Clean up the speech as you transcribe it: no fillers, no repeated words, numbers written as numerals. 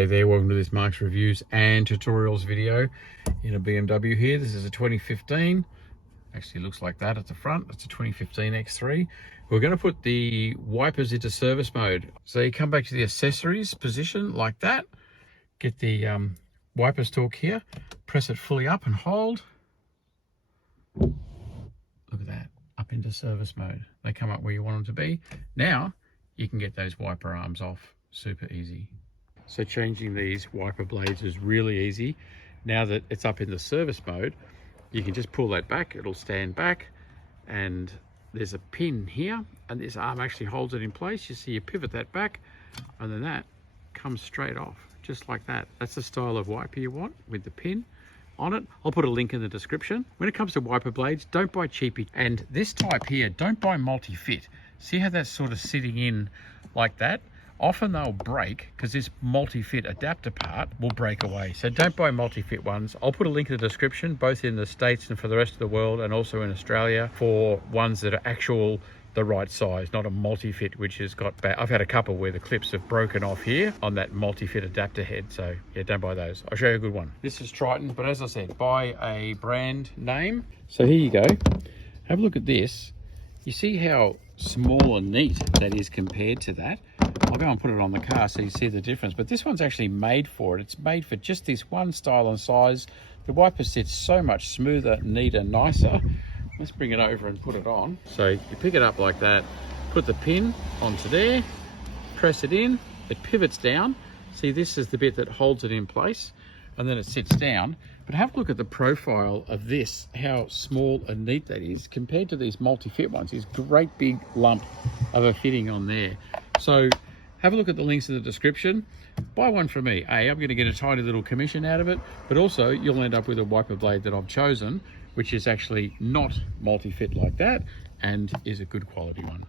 G'day there, welcome to this Mark's Reviews and Tutorials video in a BMW here. This is a 2015, actually looks like that at the front. It's a 2015 X3. We're going to put the wipers into service mode. So you come back to the accessories position like that, get the wipers torque here, press it fully up and hold. Look at that, up into service mode. They come up where you want them to be. Now you can get those wiper arms off super easy. So changing these wiper blades is really easy. Now that it's up in the service mode, you can just pull that back, it'll stand back, and there's a pin here, and this arm actually holds it in place. You see, you pivot that back, and then that comes straight off, just like that. That's the style of wiper you want with the pin on it. I'll put a link in the description. When it comes to wiper blades, don't buy cheapy. And this type here, don't buy multi-fit. See how that's sort of sitting in like that? Often they'll break because this multi-fit adapter part will break away. So don't buy multi-fit ones. I'll put a link in the description, both in the States and for the rest of the world, and also in Australia, for ones that are the right size, not a multi-fit which has got bad. I've had a couple where the clips have broken off here on that multi-fit adapter head. So yeah, don't buy those. I'll show you a good one. This is Triton, but as I said, buy a brand name. So here you go. Have a look at this. You see how small and neat that is compared to that. I'll go and put it on the car so you see the difference, but this one's actually made for it. It's made for just this one style and size. The wiper sits so much smoother, neater, nicer. Let's bring it over and put it on. So you pick it up like that, put the pin onto there, press it in, it pivots down. See, this is the bit that holds it in place, and then it sits down. But have a look at the profile of this, how small and neat that is compared to these multi-fit ones. This great big lump of a fitting on there. So have a look at the links in the description. Buy one from me. I'm going to get a tiny little commission out of it, but also you'll end up with a wiper blade that I've chosen, which is actually not multi-fit like that and is a good quality one.